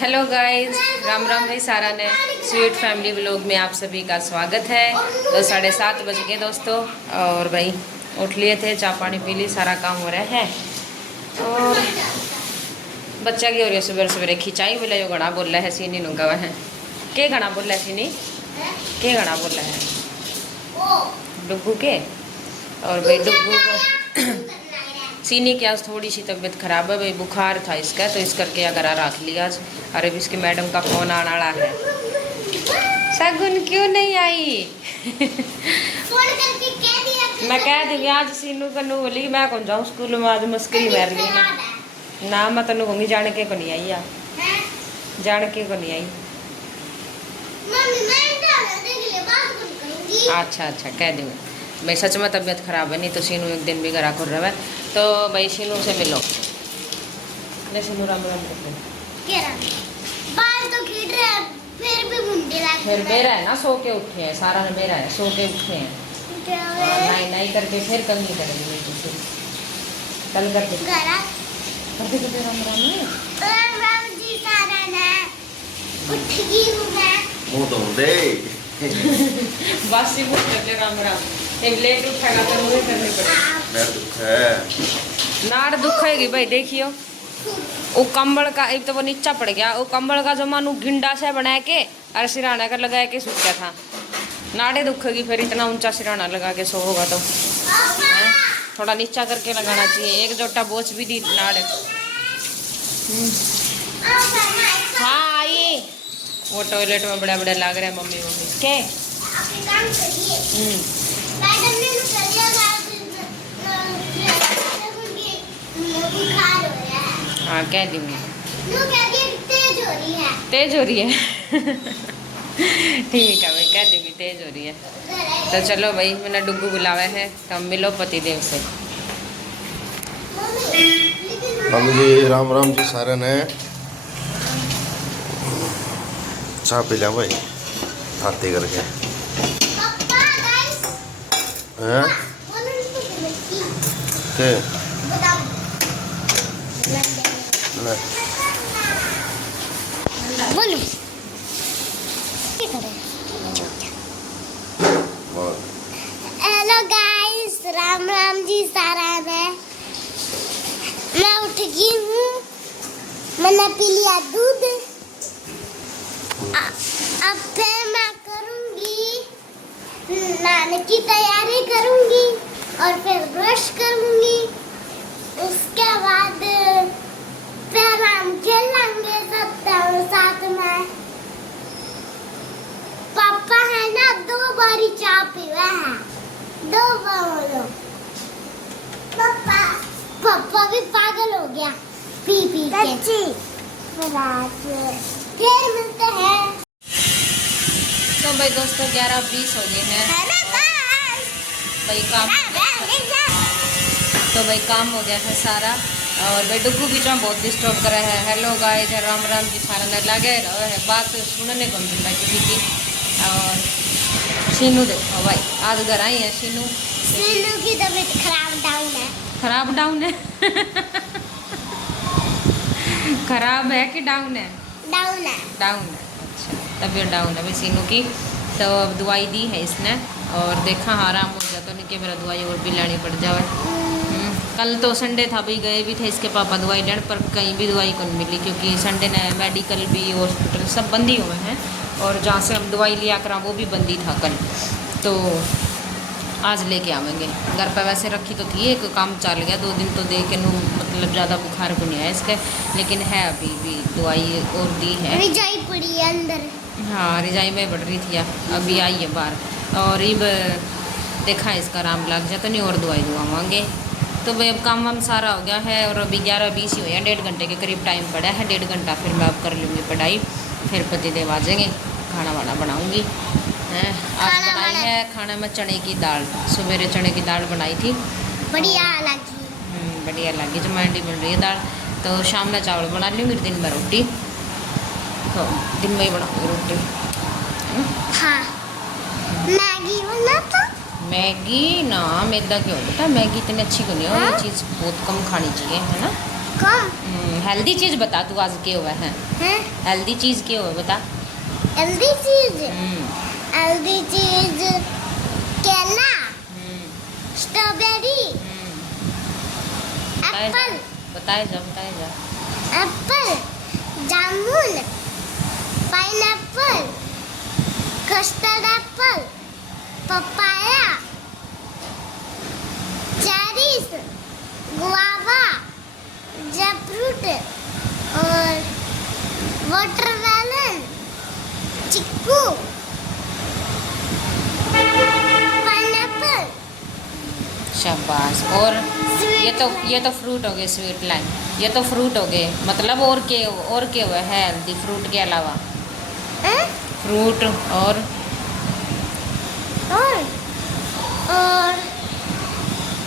Hello guys, Ram Ram भाई सारा ने स्वीट फैमिली व्लॉग में आप सभी का स्वागत है। तो 7:30 बज गए दोस्तों, और भाई उठ लिए थे, चाय पानी पी ली, सारा काम हो रहा है। और बच्चा की हो रही है सुबह सवेरे खिंचाई बोला, जो घना बोल रहा है सीनी नुका है। के घना बोल रहा है सीनी, के घना बोल रहा है डुग्गू के। और भाई डुग्गू सीनी की आज थोड़ी सी तबीयत खराब है भाई, बुखार था इसका, तो इस करके अगर रख लिया आज। अरे इसके मैडम का फोन आने वाला है। शगुन क्यों नहीं आई? फोन करके कह दिया मैं कह दी आज सीनू कन्नू बोली मैं कौन जाऊँ स्कूल में, आज मस्करी मार ली ना मैं तेन कहूँगी जान के को नहीं आई आ, जान के को नहीं आई। अच्छा अच्छा कह दूँ भाई, सच में तबीयत खराब है, नहीं तो सीनू एक दिन भी घरा खुर रहा है। तो भाई सीनू से मिलो, ले सीनू राम राम करते। बाल तो खींच रहे हैं, फिर भी मुंडे लग फिर मेरा है ना, सो के उठे हैं, सारा ने मेरा है, सो के उठे हैं। नहीं नहीं करके फिर कंगी करेंगे तो फिर कल करके करते करते राम राम राम जी सारा ने उठ गई हूँ मैं। मुंह तो दे बस ही बोल करते राम राम। एक लेट उठेगा तो मुझे करनी पड़ेगी। मेरा दुख है, नाड़ दुखेगी भाई, देखियो वो कंबल का एक तो वो नीचा पड़ गया, वो कंबल का जो मानू गिंडा से बना के और सिराना कर लगा के सूख गया था। नाड़े दुखेगी फिर, इतना ऊंचा सिराना लगा के सो होगा तो है? थोड़ा नीचा करके लगाना चाहिए। एक जोटा बोझ भी दी नाड़े। हाँ आई, वो टॉयलेट में बड़े बड़े लग रहे हैं मम्मी मम्मी के। काम करिए मैडम ने बुखार हो रहा है। हाँ कह दूँगी, तेज हो रही है। तेज हो रही है ठीक है भाई, कह दूँगी तेज हो रही है। तो चलो भाई, मैंने डुग्गू बुलावा है, तो हम मिलो पतिदेव से। हाँ जी राम राम जी सारे ने चाय पी लिया भाई आरती करके हैं के ले बोलो हेलो गाइस, राम राम जी सारा ने। मैं उठ गई हूँ, मैंने पी लिया दूध। अब फिर मैं करूँगी नहाने की तैयारी करूँगी और फिर ब्रश करूँगी। उसके बाद फिर हम खेलेंगे सब साथ में। पापा है ना, 2 बारी चाय पीवा है, 2 बार। पापा भी पागल हो गया पी पी के। फिर मिलते हैं। तो भाई दोस्तों 11:20 हो गए हैं भाई, काम तो भाई काम हो गया है सारा। और भाई डुग्गू बीच में बहुत डिस्टर्ब कर रहा है। हेलो गाइस, राम राम जी सारा ने लगे रहे है, बात सुनने को मिल रहा है किसी की। और शीनू देखो भाई, आज घर आई है शीनू। शीनू की तबीयत खराब डाउन है। खराब डाउन है खराब है कि डाउन है? डाउन है। डाउन है, अच्छा तबीयत डाउन है भाई शीनू की। तो अब दवाई दी है इसने, और देखा आराम हो गया तो नहीं कि मेरा दवाई और भी लेनी पड़ जाए। कल तो संडे था भाई, गए भी थे इसके पापा दवाई लेने, पर कहीं भी दवाई को नहीं मिली, क्योंकि संडे ने मेडिकल भी हॉस्पिटल सब बंद ही हुए हैं, और जहाँ से हम दवाई लिया करा वो भी बंद ही था कल। तो आज लेके आवेंगे। घर पर वैसे रखी तो थी, एक काम चल गया 2 दिन तो दे के नू, मतलब ज़्यादा बुखार को नहीं आया इसके, लेकिन है अभी भी दवाई और दी है। रिजाई पड़ी है अंदर। हाँ रिजाई में बढ़ रही थी, अभी आई है बाहर। और अब देखा इसका आराम लग जाए तो नहीं और दवाई दुआवांगे। तो भाई अब काम वाम सारा हो गया है, और अभी 11:20 ही हुए हैं, 1.5 घंटे के करीब टाइम पड़ा है। 1.5 घंटा फिर मैं अब कर लूँगी पढ़ाई, फिर पतिदेव आ जाएंगे, खाना वाना बनाऊँगी। आज बनाई है खाना में चने की दाल, सवेरे चने की दाल बनाई थी, बढ़िया लगी। बढ़िया लगी, जो मंडी बन रही है दाल। तो शाम में चावल बना लूँगी, दिन में रोटी, तो दिन में ही बनाऊँगी रोटी। हाँ मैगी बना तो मैगी ना मैदा क्यों बेटा, मैगी इतनी अच्छी क्यों नहीं है, ये चीज़ बहुत कम खानी चाहिए है ना। कम हेल्दी चीज बता तू आज के हुआ है है हेल्दी चीज के हुआ बता हेल्दी चीज हम्म, हेल्दी चीज केला हम्म, स्ट्रॉबेरी हम्म। बताए जा, एप्पल बताए जा एप्पल जामुन pineapple custard apple papaya cherries guava jackfruit और वाटरमेलन चिक्कू पाइनएप्पल शाबाश। और ये तो फ्रूट हो गए स्वीट लाइन, ये तो फ्रूट हो गए मतलब और के हुए है हेल्दी फ्रूट के अलावा फ्रूट और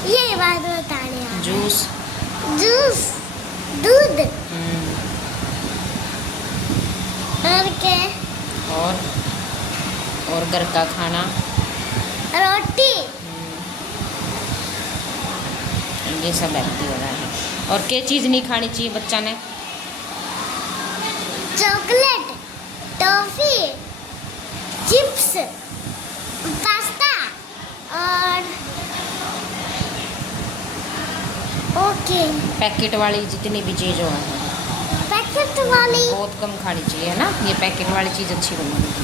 ये बात बताने आ जूस। जूस दूध हम्म, और क्या और घर का खाना। रोटी ये सब हेल्दी हो रहा है। और क्या चीज़ नहीं खानी चाहिए बच्चा ने? चॉकलेट टॉफी चिप्स पास्ता और ओके पैकेट वाली जितनी भी चीज़ हो है पैकेट वाली बहुत कम खानी चाहिए है ना, ये पैकेट वाली चीज़ अच्छी बनेगी।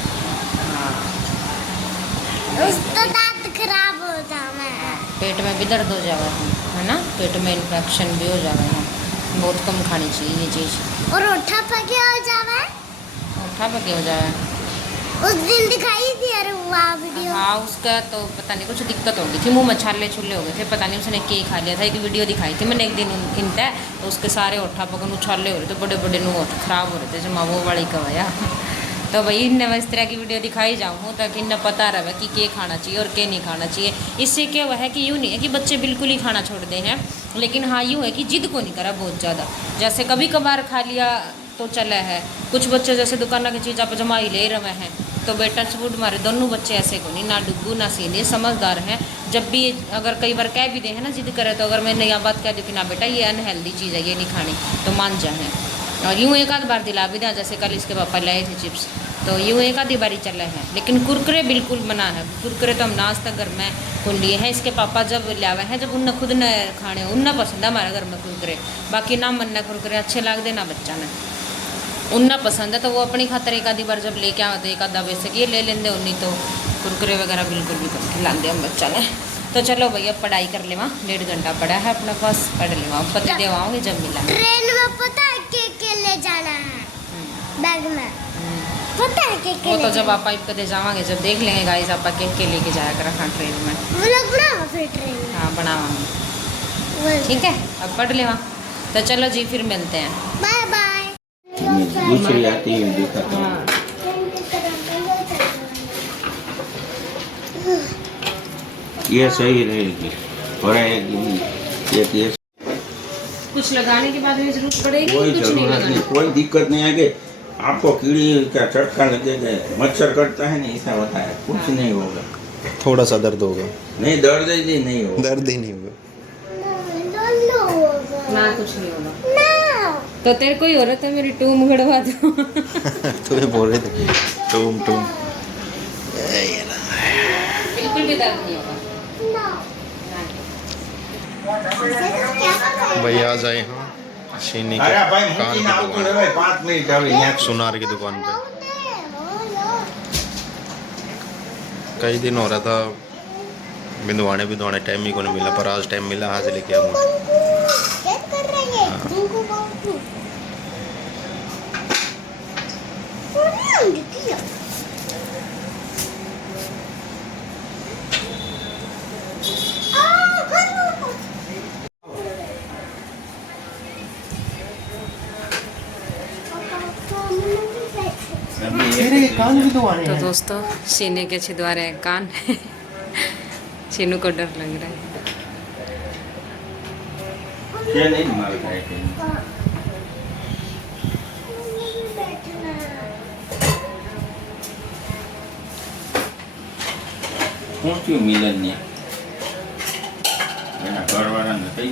हाँ, उसका दांत खराब हो जाना है पेट में भी दर्द हो जाएगा है ना, पेट में इन्फेक्शन भी हो जाएगा है, बहुत कम खानी चाहिए ये चीज़। और ओठा पके हो जावा उठा पके हो जाएगा। उस दिन दिखाई थी अरे वाह वीडियो हाँ उसका तो पता नहीं कुछ दिक्कत हो गई थी, मुंह में छाले छुले हो गए थे, पता नहीं उसने के खा लिया था। एक वीडियो दिखाई थी मैंने एक दिन इनता तो उसके सारे ओठा पकन उछाले हो रहे थे, बड़े बड़े नुह खराब हो रहे थे, जमा वो वाली कवाया तो भाई इन्हें इस तरह की वीडियो दिखाई जाऊँ ताकि इन्हें पता रहे कि के खाना चाहिए और के नहीं खाना चाहिए। इससे क्या हुआ है कि यूँ नहीं है कि बच्चे बिल्कुल ही खाना छोड़ दें हैं, लेकिन हाँ यूँ है कि जिद को नहीं करा बहुत ज़्यादा, जैसे कभी कभार खा लिया तो चला है। कुछ बच्चे जैसे दुकान की चीज़ आप जमा ही ले रहे हैं, तो बेटा छूट मारे दोनों बच्चे ऐसे को नहीं, ना डुग्गू ना सीने समझदार हैं। जब भी अगर कई बार कह भी दे है ना जिद करे, तो अगर मैं नया बात कह दूँ कि ना बेटा ये अनहेल्दी चीज़ है ये नहीं खानी, तो मान जाए। और यूँ एक आध बार दिला भी दें, जैसे कल इसके पापा लाए थे चिप्स, तो यूँ एक आधी बारी चला है। लेकिन कुरकुरे बिल्कुल मना है, कुरकुरे तो हम ना आज तक घर में को लिए हैं। इसके पापा जब लावे हैं, जब उन्हें खुद न खाने उन्हें पसंद है हमारे घर में कुरकुरे, बाकी ना मन न कुरकुरे अच्छे लगते ना बच्चा ने उन्हें पसंद है, तो वो अपनी खातर एक आधी बार जब लेके आते एक आधा वैसे ये ले लेंगे, उन्हीं तो कुरकुरे वगैरह बिल्कुल भी कम खिलाते हम बच्चा ने। तो चलो भैया पढ़ाई कर ले, वहाँ 1.5 घंटा पढ़ा है अपने पास, पढ़ ले वहाँ पति देवाओगे जब मिला। ट्रेन में पता है के ले जाना है बैग में, पता है के वो तो जब आप कदे जावांगे जब देख लेंगे गाइस, आप के लेके जाया कर रखा ट्रेन में। व्लॉग बनाओ फिर ट्रेन में। हाँ बनावांगे, ठीक है अब पढ़ ले वहाँ। तो चलो जी फिर मिलते हैं, बाय बाय। दूसरी आती है देखा था। हाँ ये सही रहेगी और ये कुछ लगाने के बाद में जरूरत पड़ेगी, कोई कुछ नहीं जरूरत लगाने। नहीं, कोई दिक्कत नहीं है कि आपको कीड़ी का चटका लगेगा, मच्छर कटता है नहीं ऐसा होता है, कुछ नहीं होगा। थोड़ा सा दर्द होगा, नहीं दर्द ही नहीं होगा। दर्द ही नहीं होगा। ना कुछ नहीं होगा। तो तेरे को ही हो रहा था मेरी टूम गड़वा दो। तुम्हें बोल रहे थे टूम टूम। बिल्कुल भी दर्द नहीं होगा। भाई आ जाए हाँ शीनी के अरे भाई कान मुझे की ना दुकान, उतरे भाई 5 मिनट अभी यहाँ सुनार की दुकान पे। कई दिन हो रहा था बिंदवाने टाइम ही को नहीं मिला, पर आज टाइम मिला, आज लेके आऊँगा। क्या कर रही है गुंगू बाबू? तो दोस्तों शीने के छिदवा रहे हैं कान। शीनू को डर लग रहा है। ये नहीं मालूम है कि कौन सी मिलन नहीं है, घर वाला नहीं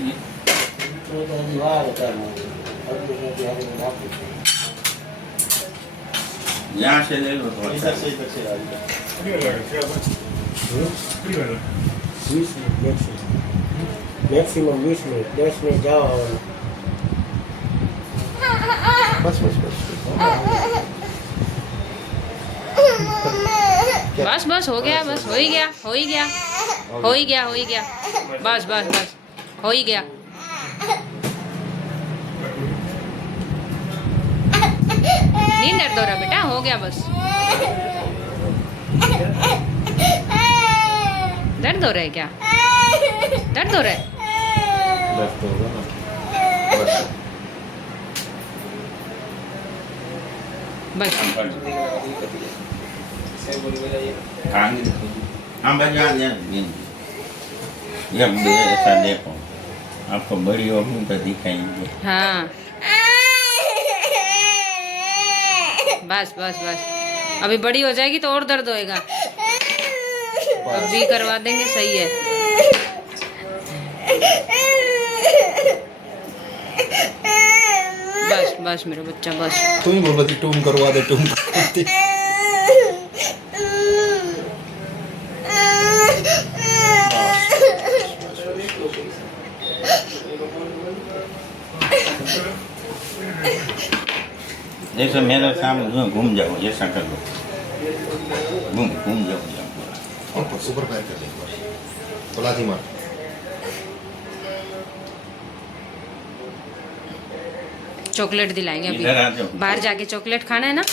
यहाँ से ले लो थोड़ा सा। मैक्सिमम 20 मिनट 10 मिनट जाओ और बस बस बस बस बस हो गया, बस हो ही गया, हो ही गया, हो ही गया, हो ही गया, बस बस बस हो ही गया। नहीं दर्द हो रहा बेटा, हो गया बस। दर्द हो रहा है क्या? दर्द हो रहा है? बस तो होगा ना बस हम बाजार ये ऐसा देखो, आपको बड़ी होगी तो दिखाएंगे। हाँ बस बस बस, अभी बड़ी हो जाएगी तो और दर्द होएगा। अभी करवा देंगे, सही है। बस बस मेरा बच्चा, बस। तू ही बोल रही थी टूम करवा दे, टूम करवा दे। जैसे मेरे सामने घूम जाओ, ऐसा कर लो, घूम जाओ पूरा। ऊपर पैर कर ले एक बार, तो लाथी मार। चॉकलेट दिलाएंगे इधर आ अभी, जाओ। बाहर जाके चॉकलेट खाना है ना।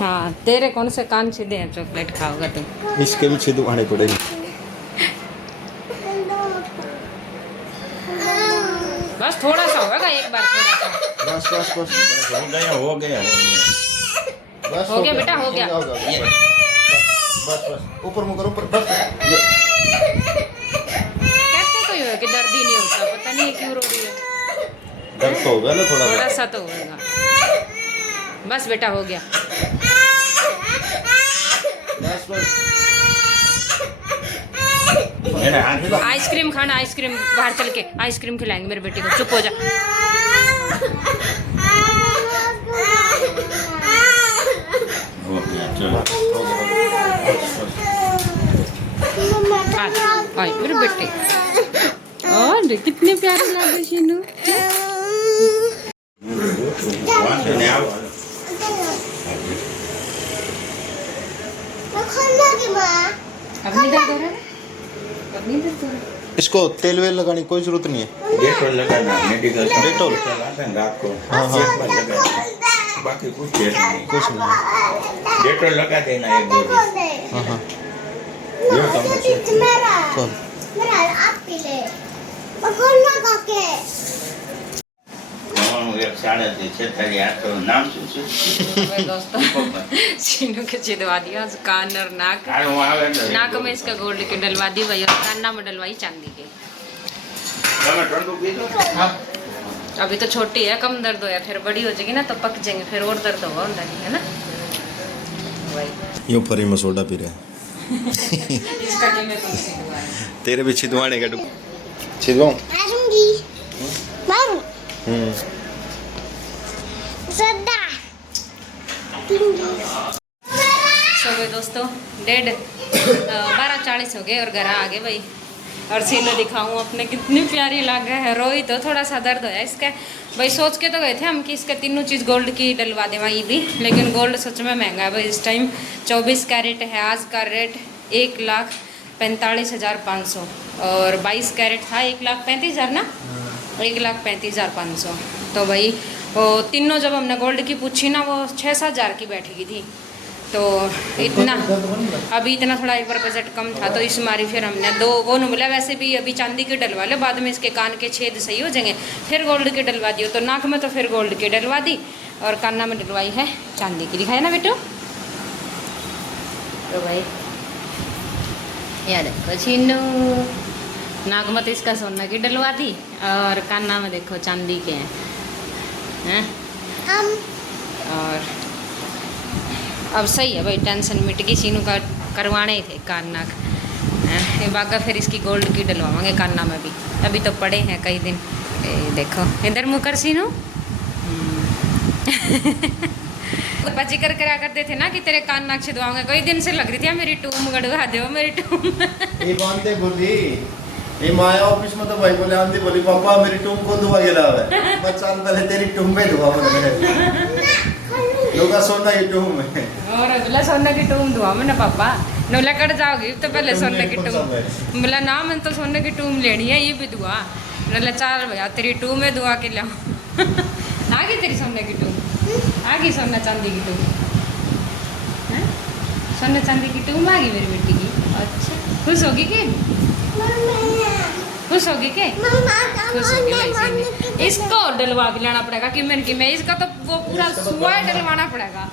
हाँ, हाँ, तेरे कौन से कान सीधे हैं, चॉकलेट खाओगा तुम। इसके भी छिदू आने पड़ेंगे। बस थोड़ा सा होगा, एक बार थोड़ा सा। बस बस बस हो गया हो गया हो गया। बस हो गया बेटा, हो गया। बस बस ऊपर मुकर, ऊपर बस। कहते तो ये कि दर्द ही नहीं होता, पता नहीं क्यों रो रही है। दर्द तो होगा ना थोड़ा थोड़ा सा तो होगा। बस बेटा हो गया। बस बस। मेरा हाथ आइसक्रीम खाना, आइसक्रीम बाहर चल के आइसक्रीम खिलाएंगे मेरे बेटे को। चुप हो जा। हो गया, चलो। आए मेरे बेटे, और कितने प्यारे लगे शीनू। वहाँ से नहीं आओ। अब नहीं दर्द हो रहा है? अब नहीं दर्द हो रहा है? इसको तेल वेल लगाने की कोई जरूरत नहीं है। डेटोल लगाना, मेडिकल का डेटोल? लगाते हैं रात को। हाँ, हाँ। एक बार लगाना, बाकी कुछ देर नहीं। कुछ नहीं। डेटोल लगा देना एक दो दिन। हाँ हाँ यो तो कौन एक 8:30 तो नाम भाई दोस्तों, शीनू के छिदवा दिया कान और नाक। नाक में इसका गोल्ड की डलवा दी भाई, और कान्ना में डलवाई चांदी के। अभी तो छोटी है, कम दर्द होया, फिर बड़ी हो जाएगी ना तो पक जाएंगे, फिर और दर्द होगा अंदर, है ना भाई। यूं फरी में सोडा पी रहे हैं। इसका जो मेरे को छिदवा है। तेरे भी छिदवाने का छिदवाऊं? सो गए दोस्तों, 12:40 हो गए और घर आ गए भाई। और सीने दिखाऊं अपने, कितनी प्यारी लग है। रोई तो थोड़ा सा दर्द होया इसका भाई। सोच के तो गए थे हम कि इसके तीनों चीज़ गोल्ड की डलवा दें वहीं भी, लेकिन गोल्ड सच में महंगा है भाई। इस टाइम 24 कैरेट है, आज का रेट 1,45,500, और 22 कैरेट था 1,35,000 ना, 1,35,500। तो भाई वो तीनों जब हमने गोल्ड की पूछी ना, वो 6-7 हज़ार की बैठेगी थी। तो इतना अभी इतना थोड़ा एक बार बजट कम था, तो इस मारी फिर हमने दो वो न बोला, वैसे भी अभी चांदी की डलवा लो, बाद में इसके कान के छेद सही हो जाएंगे, फिर गोल्ड की डलवा दियो। तो नाक में तो फिर गोल्ड की डलवा दी, और कान्ना में डलवाई है चांदी की। दिखाया ना बेटो। तो भाई यार देखो छीनू, नाक में तो इसका सोना की डलवा दी, और कान्ना में देखो चांदी के हैं। और अब सही है भाई, टेंशन मिट गई। सीनू का करवाने ही थे कान नाक, फिर बागा फिर इसकी गोल्ड की डलवाएंगे कान्ना में भी। अभी तो पड़े हैं कई दिन। देखो इधर मुँह कर सीनू। पापा जिक्र करा करते थे ना कि तेरे कान नाक छिदवाऊंगा, कई दिन से लग रही थी मेरी टूम गड़वा दो मेरी टूम। ये बांधते बोली ये माया ऑफिस में तो भाई बोले आंधी बोली पापा मेरी टूम को दुआ गिरा है। मैं चाल पहले तेरी टूम पे दुआ बोले लोग सोना की टूम है और बोला सोने की टूम दुआ मैंने पापा नोला कट जाओगी तो पहले सोने की टूम। बोला ना मैं तो सोने की टूम लेनी है, ये भी दुआ। बोला चाल भैया तेरी टूम है दुआ के लाओ। आ गई तेरी सोने की टूम, आ गई सोना चांदी की टूम। हैं? सोना चांदी की टूम आ गई मेरी बेटी की। अच्छा खुश होगी के? खुश होगी के? खुश होगी वैसे भी। इसको डलवा के लाना पड़ेगा कि मैं इसका तो वो पूरा सुआ डलवाना पड़ेगा।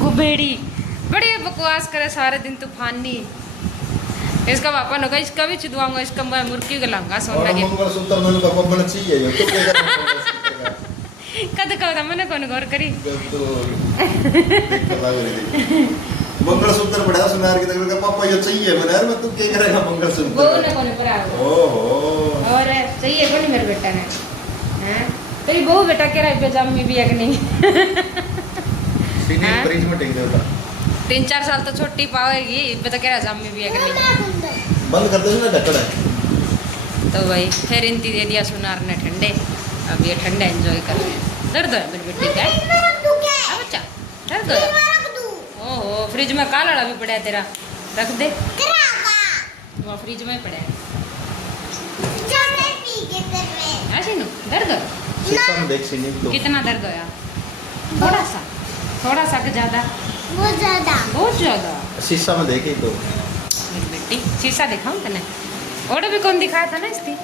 गुबेड़ी बड़ी बकवास करे सारे दिन तूफानी। इसका पापा ने कहा इसका भी छिदवाऊंगा, इसका मैं मुर्गी गलाऊंगा सोना के। मंगलसूत्र मैंने पापा बना चाहिए यो तो क्या कद कदा मैंने कौन गौर करी। मंगलसूत्र बड़ा सुनार की तक पापा ये चाहिए मैंने यार मैं तू क्या करेगा मंगलसूत्र वो ने कौन करा ओहो और चाहिए कौन मेरे बेटा ने हैं? तेरी बहू बेटा कह रहा है पजामी भी है कि नहीं? सीनियर फ्रिज में टेक देता 3-4 साल तो छोटी पाएगी, बता कह रहा जामी भी है कि नहीं? बंद कर दे ना ढक्कन है तो भाई फिर इंती दे दिया सुनार ने ठंडे। अब ये ठंडा एंजॉय कर रहे हैं। दर्द है मेरी बेटी का? अब अच्छा दर्द है। ओहो फ्रिज में काला भी पड़ा है तेरा, रख दे। वो फ्रिज में पड़ा है। ऐसे नु दर्द शीशा में देख सीनियर तो कितना दर्द होया? थोड़ा सा कि ज्यादा? बहुत ज्यादा। शीशा में देखे तो मेरी बेटी शीशा दिखाऊं तने? और भी कौन दिखाया था ना इसकी?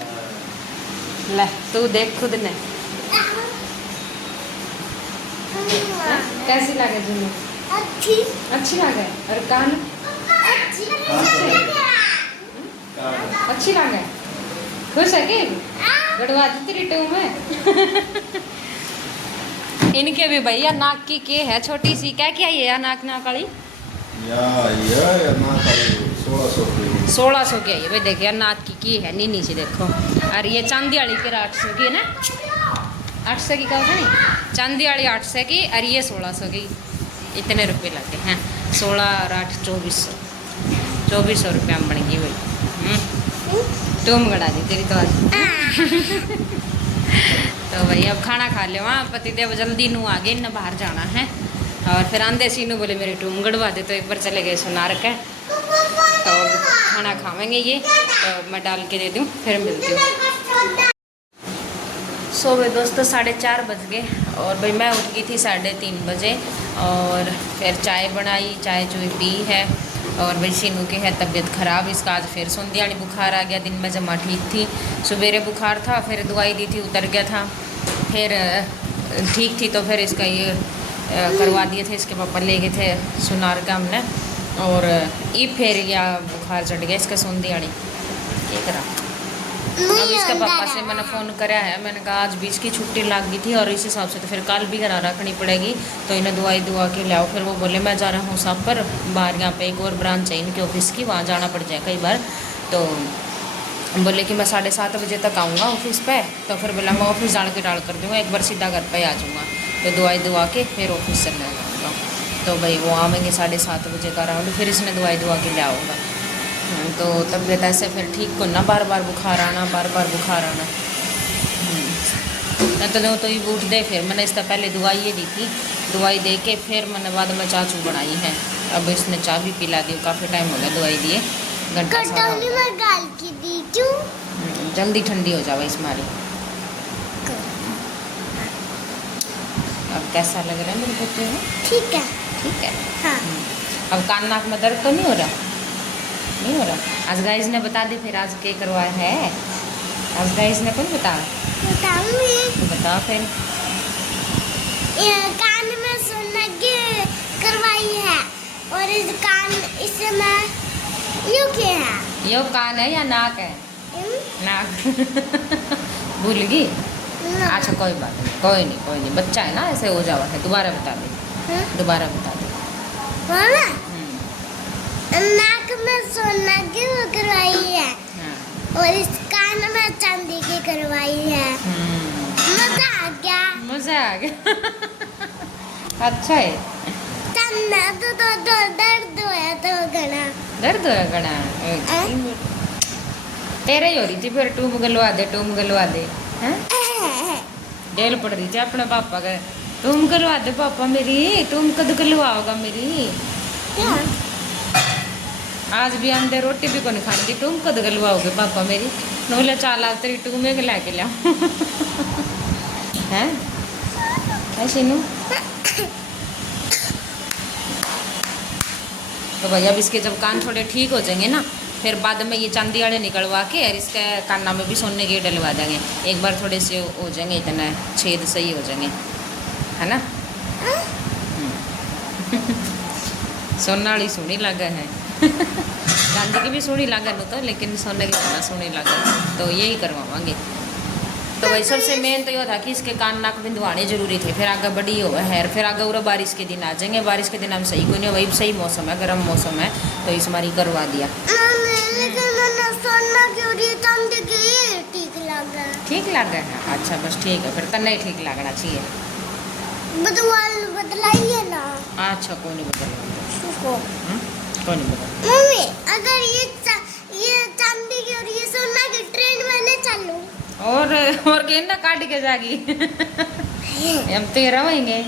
ले तू देख खुद ने कैसी लगे जुनू? अच्छी लगे। और कान अच्छी लगे? खुश है कि गड़वा दी तेरी टूम है? इनके भी भैया नाक की के है छोटी सी, क्या क्या ये नाक वाली या ना खाली 1600 की 1600 की है भाई। देखिए नाक की है नीनी सी देखो। और ये चांदी वाली के 800 की है ना? 800 की कहा नहीं, चांदी वाली 800 की और ये 1600 की। इतने रुपए लगे हैं। 16 और 8 2400 रुपया में बन गई भाई। टूम गड़ा दी तेरी तो आज। तो भाई अब खाना खा ले। वहाँ पतिदेव जल्दी नू आगे न बाहर जाना है और फिर आंधे सीनू बोले मेरी टूम गड़वा दे, तो एक बार चले गए सुनार के। तो खाना खावेंगे ये, तो मैं डाल के दे दूँ फिर मिलती हूँ। सो भाई दोस्तों 4:30 बज गए और भाई मैं उठ गई थी 3:30 बजे और फिर चाय बनाई, चाय चुई पी है। और भाई सीनू की है तबीयत ख़राब, इसका आज फिर संध्याणी बुखार आ गया। दिन में जमा ठीक थी, सवेरे बुखार था, फिर दवाई दी थी उतर गया था, फिर ठीक थी तो फिर इसका ये करवा दिए थे। इसके पापा ले गए थे सुनार का हमने और ये फिर या बुखार चढ़ गया इसका संध्याणी। ये करा अब इसके पापा से मैंने फ़ोन कराया है, मैंने कहा आज भी इसकी छुट्टी लग गई थी और इस हिसाब से तो फिर कल भी घर रखनी पड़ेगी, तो इन्हें दवाई दुआ के ले आओ। फिर वो बोले मैं जा रहा हूँ सब पर बाहर, यहाँ पे एक और ब्रांच है इनके ऑफिस की, वहाँ जाना पड़ जाए कई बार। तो बोले कि मैं 7:30 बजे तक आऊँगा ऑफिस पे, तो फिर बोला मैं ऑफिस जान के डाल कर दूँगा, एक बार सीधा घर पे आ जाऊँगा, तो दवाई दुआ के फिर ऑफिस से ले जाऊँगा। तो भाई वो आवेंगे 7:30 बजे का राउंड, फिर इसने दवाई दुआ के ले आऊँगा। तो तबीयत ऐसे फिर ठीक को ना, बार बार बुखार आना, बार बार बुखार आना। तो ये उठ दे, फिर मैंने इससे पहले दवाई ये दी थी, दवाई दे के फिर मैंने बाद में चाचू बनाई है। अब इसने चाय भी पिला दी, काफ़ी टाइम हो गया दवाई दिए, घंटा सारा हो गया। जल्दी ठंडी हो जाए इसमारी। अब कैसा लग रहा है मेरे बच्चे को? ठीक है। ठीक है। हाँ। अब कान नाक में दर्द तो नहीं हो रहा? नहीं हो रहा। आज गाइस ने बता दी फिर आज क्या करवाया है? आज गाइस ने कौन बताऊंगी। बता फिर। ये कान में सुनगी करवाई है और इस कान इसमें यूं क्या है? यो कान है या नाक है? नाक। भूल गई? अच्छा कोई बात नहीं, कोई नहीं, बच्चा है ना, ऐसे हो जावा है। दोबारा बता दे, दोबारा बता दे। नाक में सोना की करवाई है हाँ। और इस कान में चांदी की करवाई है। मजा आ गया। मजा आ गया। अच्छा है। तन्ना तो दर्द होया तो घना। दर्द है घना। तेरे ही हो रही थी फिर टूम गलवा दे हैं? डेल पड़ रही थी अपने पापा का, तुम गलवा दे पापा मेरी, तुम कद गलवाओगा मेरी। क्या? आज भी हमने रोटी भी को नहीं खानी थी, तुम कद गलवाओगे पापा मेरी। नोले चाल आज तेरी टूमे के लाके लिया। हैं ऐसे नू। तो भैया अब इसके जब कान थोड़े ठीक हो जाएंगे ना, फिर बाद में ये चांदी वाले निकलवा के और इसके काना में भी सोने के डलवा देंगे। एक बार थोड़े से हो जाएंगे, इतना छेद सही हो जाएंगे, है ना। सोना वाली सोनी लगा है। चांदी की भी सोनी लगा नो तो, लेकिन सोने की सोना सोनी लगा, तो यही करवाएंगे। तो वही सबसे मेन तो ये था कि इसके कान नाक बिंदवाने जरूरी थे, फिर आगे बड़ी हो है, फिर आगे उरा बारिश के दिन आ जाएंगे। बारिश के दिन हम सही कोई नहीं, वही सही मौसम है, गर्म मौसम है, तो इस बारी करवा दिया। लेकिन मैंने सोना क्यों रही चांदी की ठीक लगा। ठीक लगा है, अच्छा बस ठीक है, फिर तन्ने ही ठीक लगना चाहिए। बदलाइए ना। अच्छा कोई नहीं बदल, उसको। कोई नहीं बदल। मम्मी अगर ये चांदी की और ये सोना की ट्रेन में ले चलूं और गेंदा काट के जागी। हम तेरा रहेंगे,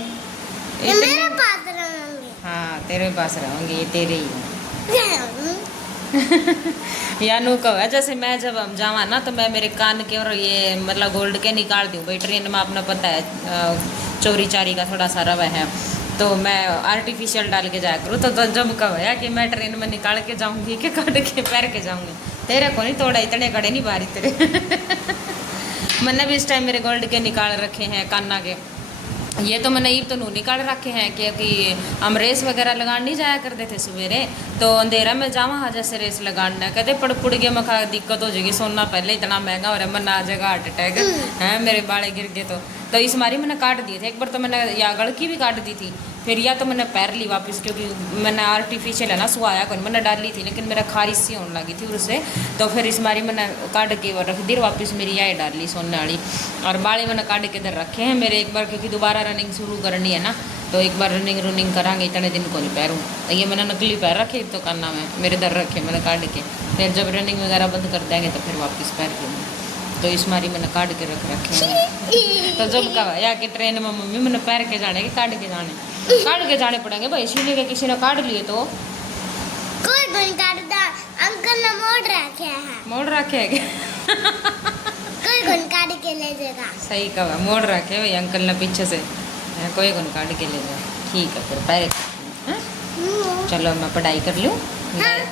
ये मेरे पास रहेंगे। हाँ तेरे पास रहेंगे, ये तेरे ही हैं। हम्म। या नु कहो जैसे मैं जब हम जावा ना, तो मैं मेरे कान के और ये मतलब गोल्ड के निकाल दूँ भाई। ट्रेन में अपना पता है चोरी चारी का थोड़ा सा रवा है, तो मैं आर्टिफिशियल डाल के जाया करूँ। तो जब कहो या कि मैं ट्रेन में निकाल के जाऊँगी कि काट के पैर के जाऊँगी, तेरे को नहीं तोड़ा, इतने कड़े नहीं बारी तेरे। मैंने भी इस टाइम मेरे गोल्ड के निकाल रखे हैं कान्ना के। ये तो मैंने ईब तो नू निकाल रखे हैं, क्योंकि हम रेस वगैरह लगान नहीं जाया करते थे सवेरे, तो अंधेरा में जावा हाँ जैसे रेस लगाना, कहते पड़ गया मैं दिक्कत हो जाएगी, सोना पहले इतना महंगा हो रहा है, मन आ जाएगा हार्ट अटैक है, मेरे बाड़े गिर गए। तो इस मारी मैंने काट दिए थे। एक बार तो मैंने या गड़की भी काट दी थी, फिर या तो मैंने पैर ली वापस, क्योंकि मैंने आर्टिफिशियल है ना सुहाया कौन, मैंने डाली थी, लेकिन मेरा खारिश सी होने लगी थी उससे, तो फिर इस मारी मैंने काट के वो रख दी वापस, मेरी यह डाल ली सोने वाली। और बाड़े मैंने काट के इधर रखे हैं मेरे, एक बार क्योंकि दोबारा रनिंग शुरू करनी है ना, तो एक बार रनिंग करांगे, इतने दिन को नहीं पैरूँ। तो ये मैंने नकली पैर रखे तो कान्ना में मेरे इधर रखे मैंने काट के, फिर जब रनिंग वगैरह बंद कर देंगे तो फिर वापस पैर के, तो इस मारी मैंने काट के रखे हैं। तो जब कहा या कि ट्रेन में मम्मी मैंने पैर के जाने के काट के जाने पड़ेंगे भाई, सीने के किसी ने काट लिए तो कोई नहीं काटता, अंकल ने मोड़ रखे हैं क्या? कोई नहीं काट के ले जाएगा। सही कहा, मोड़ रखे भाई अंकल ने पीछे से, कोई को काट के ले जाए। ठीक है फिर पैर, चलो मैं पढ़ाई कर लूँ,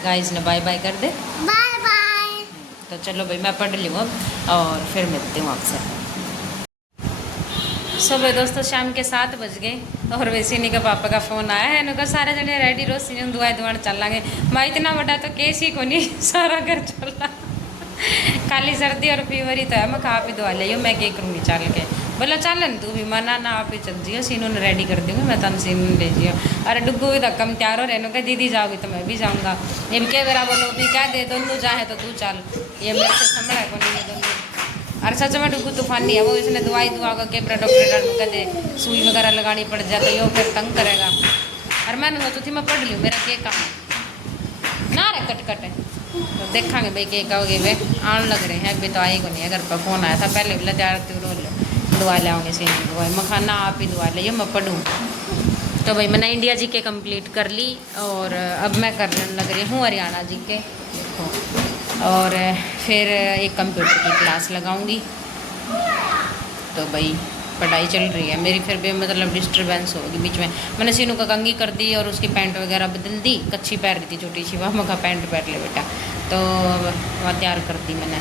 गाइस ने बाय बाय कर दे। Bye bye. तो चलो भाई मैं पढ़ लूँ अब, और फिर मिलती हूँ आपसे। सुबह दोस्तों शाम के 7 बज गए, और वैसे नहीं का पापा का फ़ोन आया है, इनका सारे जने रेडी रो सी दुआ चल लागे। मैं इतना बड़ा तो केस ही को नहीं, सारा घर चल रहा, खाली सर्दी और फीवर ही तो है। मैं खा पी दवा लियो, मैं क्या करूँगी चल के। बोला चल तू भी मना ना, आप ही चल जियो, सीनू ने रेडी कर दूँगी मैं, तन सीनू ले जियो। अरे डुग्गू भी धक्का में तैयार हो रहे नो, कह दीदी जाओगी तो मैं भी जाऊँगा। ये क्या मेरा बोलो भी क्या दे, दोनों जाए तो तू चल, ये मेरे से संभला को नहीं दोनों। और सच में डुग्गू तूफानी है वो, इसने दवाई का के डॉक्टर कहते सुई वगैरह लगानी पड़ जाए तो यो फिर तंग करेगा। और मैंने सोची थी मैं पढ़ लूँ, मेरा केक काम ना रे कट है, तो देखांगे भाई केक आओगे वे आने लग रहे हैं। अभी तो आई को नहीं है, घर पर फ़ोन आया था पहले, बोला तैयार तू रो लो दुआ ले आओगे सीने दवाई, मैं खाना आप ही दुआ ले मैं पढ़ूँ। तो भाई मैंने इंडिया जी के कंप्लीट कर ली, और अब मैं करने लग रही हूँ हरियाणा जी के, देखो। और फिर एक कंप्यूटर की क्लास लगाऊंगी। तो भाई पढ़ाई चल रही है मेरी, फिर भी मतलब डिस्टर्बेंस होगी बीच में। मैंने सीनू का कंघी कर दी और उसकी पैंट वगैरह बदल दी, कच्ची पैर दी थी छोटी सी, वहाँ का पैंट पहन ले बेटा, तो वहाँ तैयार कर दी मैंने।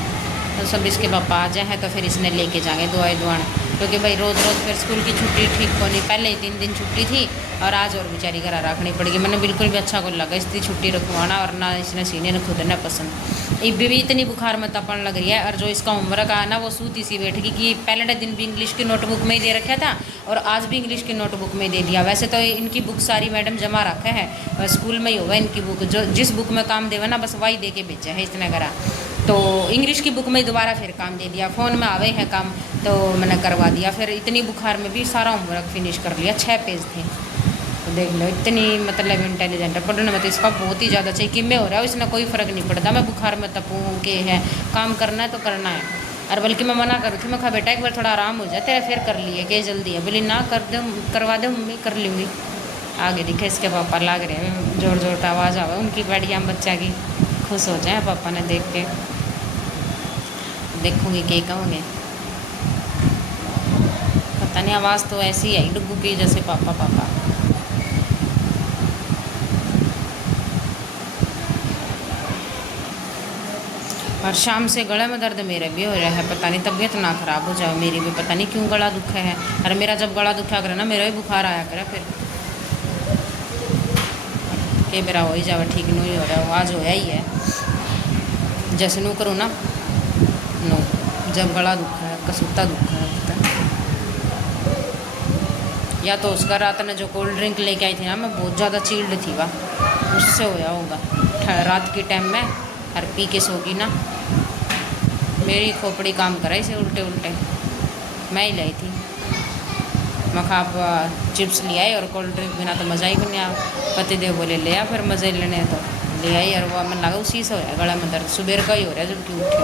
तो सब इसके पापा आ जाए हैं तो फिर इसने लेके जाएंगे दवाई दुआन, क्योंकि भाई रोज़ रोज़ फिर स्कूल की छुट्टी ठीक होनी, पहले ही 3 दिन छुट्टी थी और आज और बेचारी घर रखनी पड़ेगी। मैंने बिल्कुल भी अच्छा को लगा इसकी छुट्टी रखवाना, और ना इसने सीने ने खुद न पसंद। ये भी इतनी बुखार में तपन लग रही है, और जो इसका होमवर्क आया ना वो सूती सी बैठ गई कि पहले दिन भी इंग्लिश की नोटबुक में ही दे रखा था और आज भी इंग्लिश की नोटबुक में दे दिया। वैसे तो इनकी बुक सारी मैडम जमा रखा है, स्कूल में ही होगा इनकी बुक, जो जिस बुक में काम देवे ना बस वही दे के भेजा है इतना करा। तो इंग्लिश की बुक में दोबारा फिर काम दे दिया, फ़ोन में आवे है काम तो मैंने करवा दिया। फिर इतनी बुखार में भी सारा होमवर्क फिनिश कर लिया, 6 पेज थे। तो देख लो इतनी मतलब इंटेलिजेंट है, पढ़ने में तो इसका बहुत ही ज़्यादा चाहिए कि में हो रहा है इसमें कोई फ़र्क नहीं पड़ता। मैं बुखार में तपूँ के है काम करना है तो करना है, और बल्कि मैं मना करूँ थी, मैं कहा बेटा एक बार थोड़ा आराम हो जाए तेरा, फिर कर लिए क्या जल्दी है, बोली ना कर दो करवा दो मम्मी कर लूँगी। आगे दिखे इसके पापा लाग रहे हैं, जोर जोर का आवाज़ आवा उनकी बढ़िया बच्चा की, खुश हो जाए पापा ने देख के। देखूँगी क्या कहोगे, पता नहीं आवाज़ तो ऐसी है डुग्गू की जैसे पापा पापा। और शाम से गले में दर्द मेरे भी हो रहा है, पता नहीं तबीयत ना ख़राब हो जाए मेरी भी, पता नहीं क्यों गला दुखा है। और मेरा जब गला दुखा करे ना मेरा भी बुखार आया करे फिर के मेरा हो ही जाए, ठीक नहीं हो रहा, आज होया ही है जैसे नू करूँ ना नो, जब गला दुखा है कसूता दुखा है पता। या तो उसका रात ने जो कोल्ड ड्रिंक लेके आई थी ना मैं बहुत ज़्यादा चिल्ड थी वाह, उससे होया होगा रात के टाइम में, और पी के सोगी ना मेरी खोपड़ी काम कराई से उल्टे उल्टे। मैं ही लाई थी, मैं खा चिप्स ले आई और कोल्ड ड्रिंक बिना तो मज़ा ही नहीं आया। पतिदेव बोले ले आ, फिर मज़े लेने तो ले आई, और वह मन लगा उसी से होया गला में दर्द, सुबह का ही हो रहा है जबकि उठे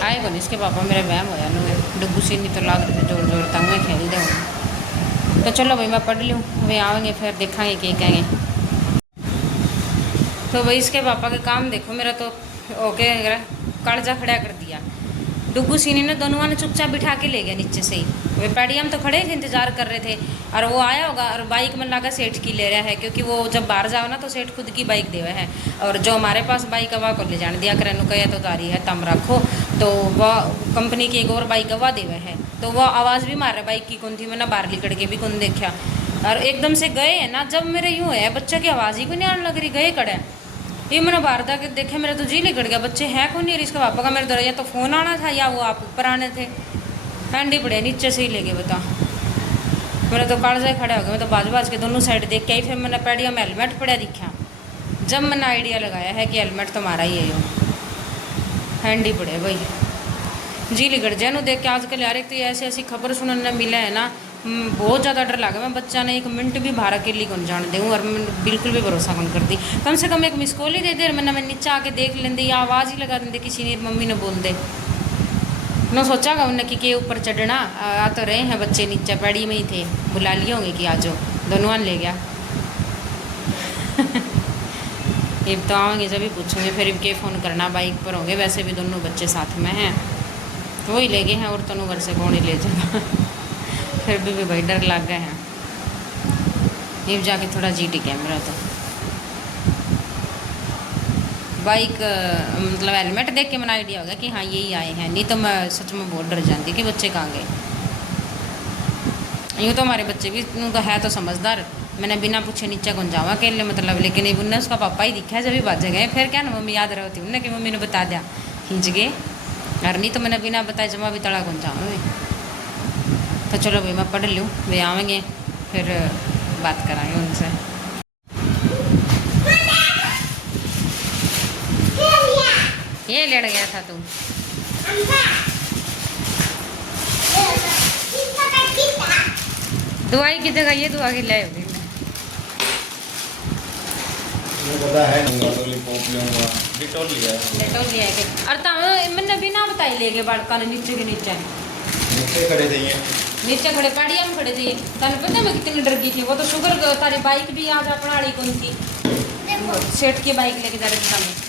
आए को नहीं इसके पापा मेरे वहम होया नुए डुगू सी नहीं तो लाग रहे थे जोर जोर तक मैं खेल दे। तो चलो भाई मैं पढ़ लूँ, वे आएंगे फिर देखेंगे क्या कहेंगे। तो भाई इसके पापा के काम देखो, मेरा तो ओके कर्जा खड़ा कर दिया। डुगू सीनी ने दोनों ने चुपचाप बिठा के ले गया नीचे से ही, वे पैडियम तो खड़े थे इंतजार कर रहे थे, और वो आया होगा और बाइक में लगा सेठ की ले रहा है, क्योंकि वो जब बाहर जाओ ना तो सेठ खुद की बाइक देवे है, और जो हमारे पास बाइक हवा को ले जाने दिया करें कहे तो तारी है तम रखो, तो वह कंपनी की एक और बाइक हवा देवे है। तो वह आवाज़ भी मार रहा बाइक की कौन थी, मैंने बाहर लिकड़ के भी कौन देखा, और एकदम से गए है ना जब मेरे यूँ है बच्चे की आवाज़ ही को नहीं आने लग रही, गए कड़े ये मैंने बाहर जाके देखे मेरा तो जी लिकड़ गया, बच्चे हैं कौन नहीं, इसका पापा का मेरे दर या तो फ़ोन आना था या वो आप ऊपर आने थे, हैंडी पड़े नीचे से ही ले गए बता। मेरा तो कालजा खड़ा हो गया, मैं तो बाज बाज के दोनों साइड देख के आई, फिर मैंने पैडिया में हेलमेट पड़ा दिखा, जब मैंने आइडिया लगाया है कि हेलमेट तो हमारा ही है, यो हैंडी पड़े भाई जी लिकड़ जाए नु देख के। आजकल यार एक तो ऐसी ऐसी खबर सुनने मिला है ना, बहुत ज़्यादा डर लगा। मैं बच्चा ने 1 मिनट भी बाहर अकेली कौन जान दूँ, और मैं बिल्कुल भी भरोसा कौन करती, कम से कम एक मिस कॉल ही दे दे, मैं नीचे आके देख लेंदे या आवाज़ ही लगा देंगे किसी ने, मम्मी ने बोल दे ना, सोचागा उन्हें कि के ऊपर चढ़ना। आ तो रहे हैं बच्चे नीचे पैड़ी में ही थे, बुला लिए होंगे कि आज दोनों ले गया ये तो आएंगे जब भी पूछूंगे, फिर इनके फ़ोन करना, बाइक पर होंगे, वैसे भी दोनों बच्चे साथ में हैं, वही ले गए हैं, और तनु घर से कौन ही ले जाएगा फिर भी भाई डर लग गए हैं, ये जाके थोड़ा जी टिक है मेरा तो। बाइक मतलब हेलमेट देख के मैंने आइडिया हो गया कि हाँ यही आए हैं, नहीं तो मैं सच में बहुत डर जाती कि बच्चे कहाँ गए। यूँ तो हमारे बच्चे भी उनका है तो समझदार, मैंने बिना पूछे नीचे कौन जावा अकेले मतलब, लेकिन ये उनने उसका पापा ही दिखा जब भी बाजे गए, फिर क्या ना मम्मी याद रही होती उन्हें कि मम्मी ने बता दिया खींच गए, और नहीं तो मैंने बिना बताए जमा भी तड़ा कौन जाऊँ। तो चलो भाई मैं पढ़ लूँ, वे आएंगे फिर बात कराएंगे उनसे। ये लड़ गया था तू, दवाई की जगह ये दुआ की लाई होगी, पता है लॉलीपॉप लूंगा, डिटॉल लिया है, डेटॉल लिया है कि अरे मैंने बिना बताई ले गए बाड़का ने नीचे के नीचे खड़े थे ये, नीचे खड़े पैड़िया में खड़े थे, तन पता मैं कितनी डर गई थी। वो तो शुगर तारी बाइक भी आज अपना वाली कौन सी सेठ की बाइक लेके जा रही थी,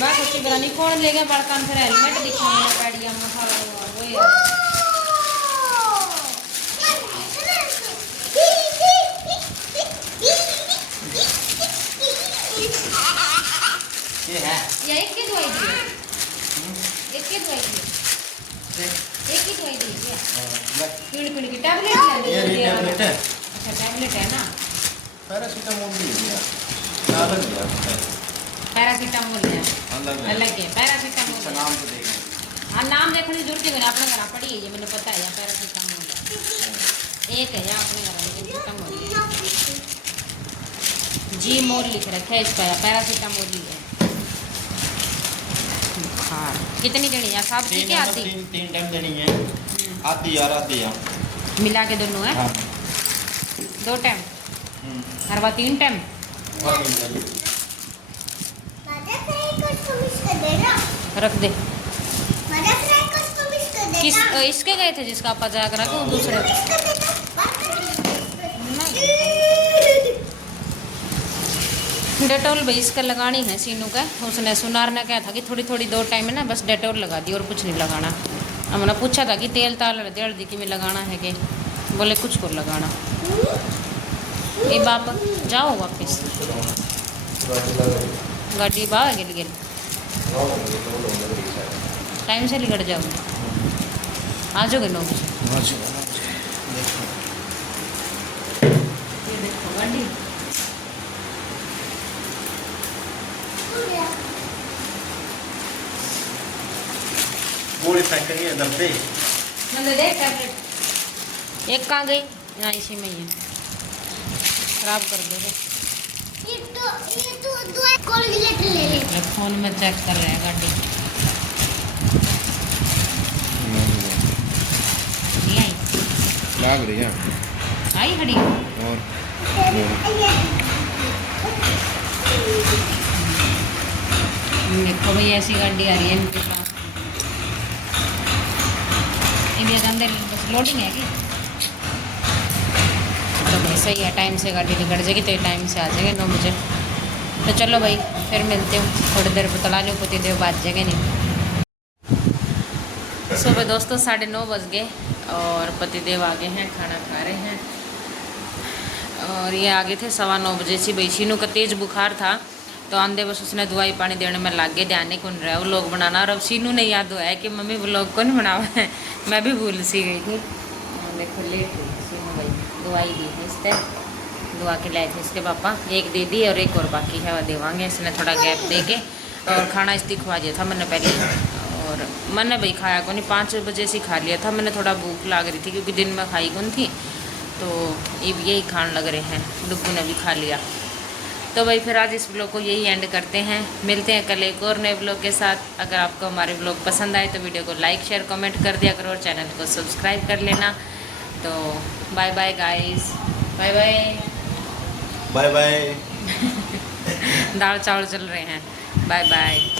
मैं सोची पता नहीं कौन ले गया बड़कान, फिर हेलमेट दिखा मैंने पैड़िया में, वो ये है या एक की दवाई दी है? एक की दवाई दी है? एक ही दवाई दी है क्या? पीली पीली की टैबलेट ले ये ली टैबलेट है अच्छा टैबलेट है ना पैरासीटामोल भी है यार अलग है पैरासीटामोल है अलग अलग है पैरासीटामोल इसका नाम तो देखना हाँ नाम देखने की जरूरत नहीं अपने घर पड़ी है ये मैंने पता है या पैरासीटामोल है एक है या अपने घर में लेकिन खत्म हो रही है जी मोल लिख रखा है इसका या पैरासीटामोल ही है हाँ कितनी देनी है साहब ठीक है आती तीन टाइम देनी है आधी यार आधी यार मिला के दोनों है हाँ 2 टाइम हर बार 3 टाइम और मिल जाएगी मदर फ्राई को इसको मिक्स कर देना रख दे मदर फ्राई को इसको मिक्स कर देना किस इसके गए थे जिसका आप जाकर रखो दूसरे मिक्स कर देना बात कर डेटोल भाई इसका लगानी है सीनू का उसने सुनार ने कहा था कि थोड़ी थोड़ी 2 टाइम में ना बस डेटोल लगा दी और कुछ नहीं लगाना हमने पूछा था कि तेल ताल डेढ़ दी कि में लगाना है कि बोले कुछ को लगाना ये बाप जाओ वापस गाड़ी बाहर गिल गिल टाइम से निकट जाओ आ जाओगे 9 बजे ये देखो गाड़ी गोली फेंकेंगे इधर पे मतलब देख टैबलेट एक कहाँ गई यहाँ इसी में ही है खराब कर दोगे ये तो दो कोलगेट ले ले फोन में चेक कर रहे हैं गाड़ी नहीं आई लाग रही है आई खड़ी और देखो भाई ऐसी गाड़ी आ रही है इनके पास इंडिया के अंदर बस लोडिंग है कि तो भाई सही है टाइम से गाड़ी निकल जाएगी तो टाइम से आ जाएंगे 9 बजे तो चलो भाई फिर मिलते हूँ थोड़ी देर बतला लो पति देव बात जाएंगे नहीं सुबह दोस्तों 9:30 बज गए और पतिदेव आ गए हैं खाना खा रहे हैं और ये आगे थे 9:15 बजे से भाई शीनू का तेज़ बुखार था तो आंधे बस उसने दवाई पानी देने में लागे ध्यान नहीं कौन रहा है व्लॉग बनाना और अब शीनू ने याद हुआ है कि मम्मी व्लॉग कौन बनावा है मैं भी भूल सी गई थी देखो लेट हुई शीनू भाई दवाई दी थी इससे दुआ के लाए थे इसके पापा एक दे दी और एक और बाकी है वह देवांगे इसने थोड़ा गैप दे के और खाना इसकी खुआ दिया था मैंने पहले और मैंने भाई खाया को नहीं 5 बजे से खा लिया था मैंने थोड़ा भूख लग रही थी क्योंकि दिन में खाई कौन थी तो यही खाने लग रहे हैं डुग्गू ने भी खा लिया तो भाई फिर आज इस ब्लॉग को यही एंड करते हैं मिलते हैं कल एक और नए ब्लॉग के साथ अगर आपको हमारे ब्लॉग पसंद आए तो वीडियो को लाइक शेयर कमेंट कर दिया करो और चैनल को सब्सक्राइब कर लेना तो bye bye guys bye bye bye bye दाल चावल चल रहे हैं बाय बाय